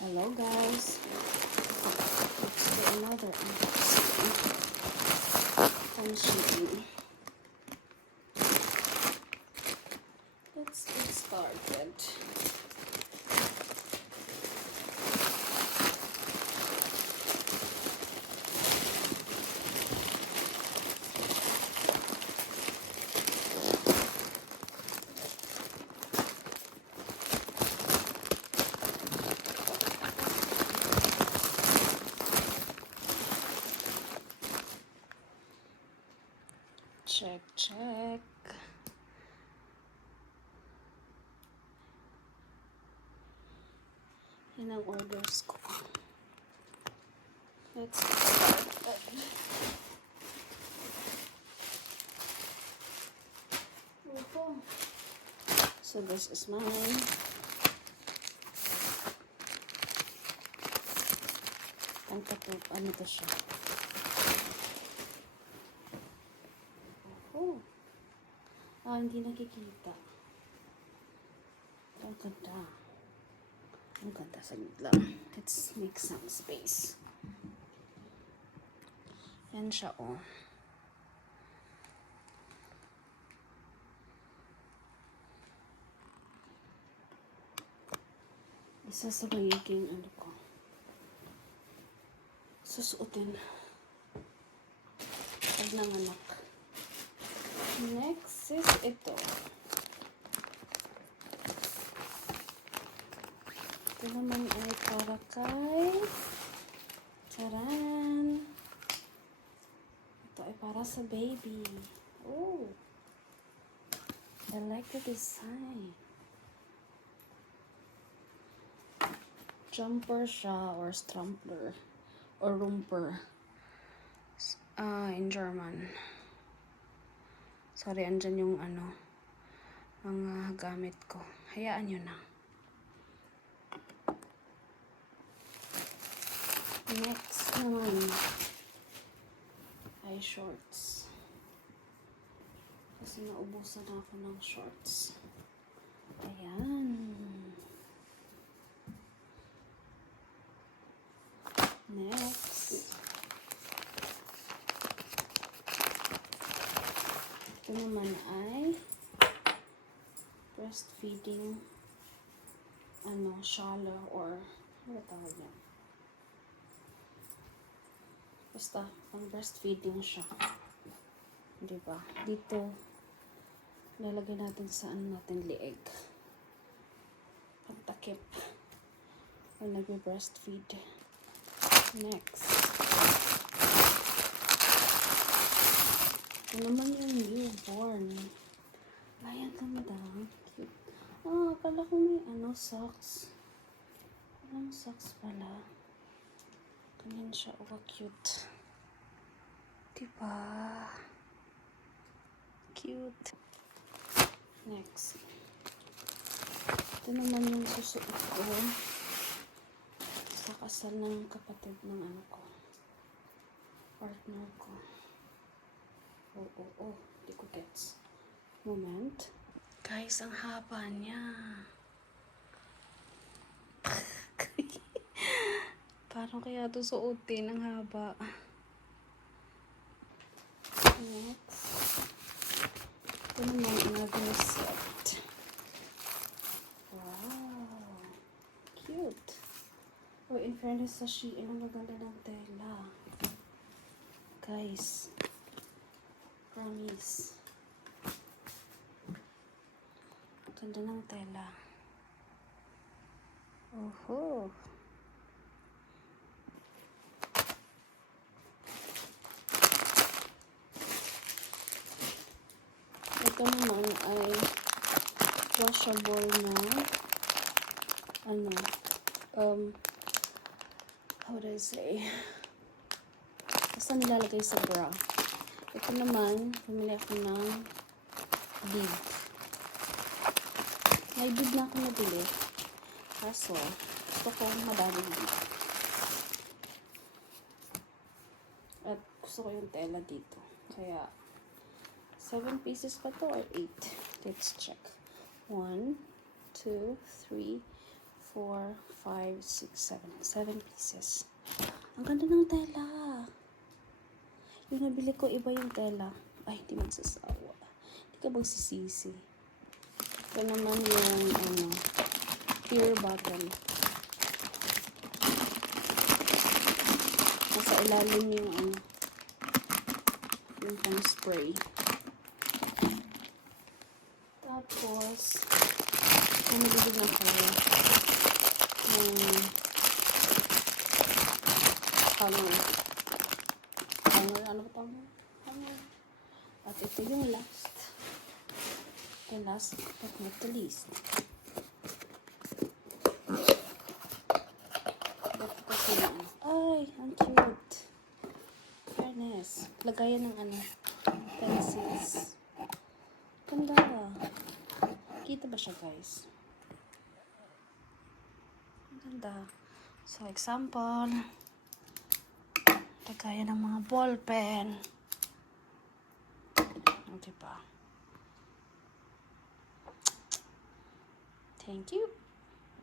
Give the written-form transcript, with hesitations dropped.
Hello guys, let's do another unboxing from Shein. Let's get started. Check. Yan ang orders ko. Let's get started. So this is mine. Ano to siya? Hindi nakikita. Ang ganda. Ang ganda. Saglit lang. Let's make some space. Yan siya, oh. Isa sa magiging ano ko. Susuotin. Pag nanganak. Next is ito. Ito naman ay para kay Charan. Ito ay para sa baby. Oh, I like the design. Jumper siya or strumpler or romper. In German. Sorry, andyan yung mga gamit ko. Hayaan nyo na. Next naman ay shorts. Kasi naubusan ako ng shorts. Ayan. Next. Ito naman ay breastfeeding shawl or ano tawag yan? Basta pang breastfeeding siya. Diba? Dito lalagay natin sa natin lieg. Pagtakip pag nagbe-breastfeed. Next. Ito naman yung newborn. Ayan, ganda. Cute. Akala ko may socks. Walang socks pala. Ganyan siya. Cute. Diba? Cute. Next. Ito naman yung susuot ko sa kasal ng kapatid ng partner ko. Di ko gets. Moment. Guys, ang haba niya. Parang kaya ito suotin, ang haba. Next. Ito naman another set. Wow. Cute. In fairness sa Shein, ang maganda ng tela. Guys. Promise. Ganda ng tela. Oho. Ito naman ay washable na how do I say? Basta nilalagay sa bra. Ito naman, bumili ako ng bead. May bead na ako nabili. Kaso, gusto ko madaming bead. At gusto ko yung tela dito. Kaya, 7 pieces pa to or 8? Let's check. 1, 2, 3, 4, 5, 6, 7. 7 pieces. Ang ganda ng tela. Yung nabili ko, iba yung tela. Ay, hindi magsasawa. Hindi ka magsisisi. Ito naman yung, pure bottom. Nasa ilalim yung, yung pang spray. Tapos, namili din ako ng hanger. Hanger, ano ba tawag? Hanger. At ito yung last. The last but not the least. Ito kasi na. Ay, ang cute. Fairness. Lagayan ng pencils. Ganda. Kita ba siya, guys? Ang ganda. So, example, lagayan ng mga ball pen. Diba? Thank you.